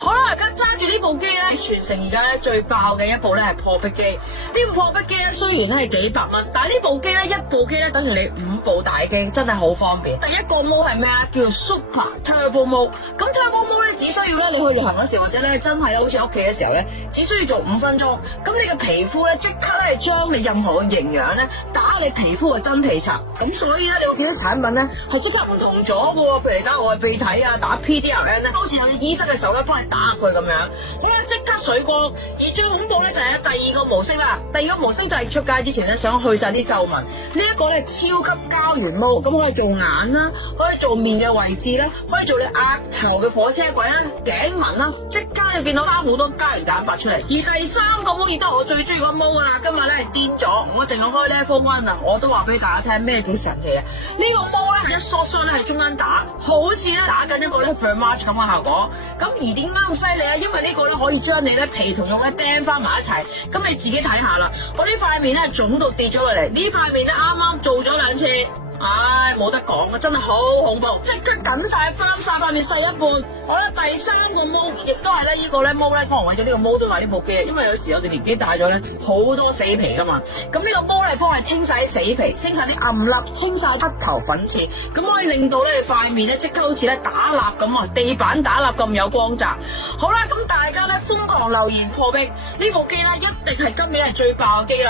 好啦，而家揸住呢部機咧，全城而家咧最爆嘅一部咧係破壁機。呢部破壁機咧雖然咧係幾百蚊，但係呢部機咧一部機咧等於你5部大機，真係好方便。第一個模係咩咧？叫做 Super Turbo Mode。咁 Turbo Mode 咧只需要咧你去旅行嗰時，或者咧真係好似屋企嘅時候咧，只需要做5分鐘。咁你嘅皮膚咧即刻咧將你任何嘅營養咧打你皮膚嘅真皮層。咁所以咧你會見到產品咧係即刻唔同咗嘅喎。譬如打外鼻體啊，打 PDRN 咧，好似有啲醫生嘅手咧幫你打入去咁樣。好啦，即刻水光。而最恐怖咧就係第二個模式啦。第二個模式就係出街之前咧想去晒啲皺紋。呢一個咧超級膠原毛，咁可以做眼啦，可以做面嘅位置啦，可以做你額頭嘅火車軌啦、頸紋啦，即刻你見到生好多膠原蛋白出嚟。而第三個毛亦都係我最中意個毛啊！今日咧係癲咗，我淨係開 level 1啊，我都話俾大家聽咩叫神奇啊！呢個毛咧一縮縮咧喺中間打，好似咧打緊一個咧 Thermage 咁嘅效果。咁而點解咁犀利啊？因為呢個咧可以將你咧皮同肉咧釘翻埋一齊。咁你自己睇下啦，我呢塊面咧腫到跌咗落嚟，呢塊面咧啱啱做咗2次。唉，冇得講啊，真係好恐怖，即刻緊晒翻晒塊面細一半。好啦，第三個毛亦都係咧，呢個咧毛咧，可能為咗呢個毛都買呢部機，因為有時我哋年紀大咗咧，好多死皮噶嘛。咁呢個毛嚟幫我哋清晒啲死皮，清晒啲暗粒，清晒黑頭粉刺，咁可以令到咧你塊面咧即刻好似咧打蠟咁啊，地板打蠟咁有光澤。好啦，咁大家咧瘋狂留言破壁，呢部機咧一定係今年係最爆嘅機啦。